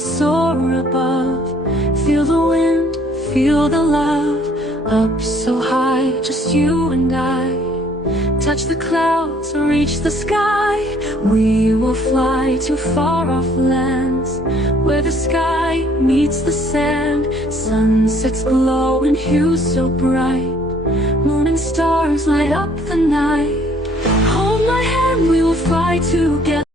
soar above. Feel the wind, feel the love. Up so high, just you and I. Touch the clouds, reach the sky. We will fly to far-off lands, where the sky meets the sand. Sunsets glow in hues so bright. Moon and stars light up the night. Hold my hand, we will fly together.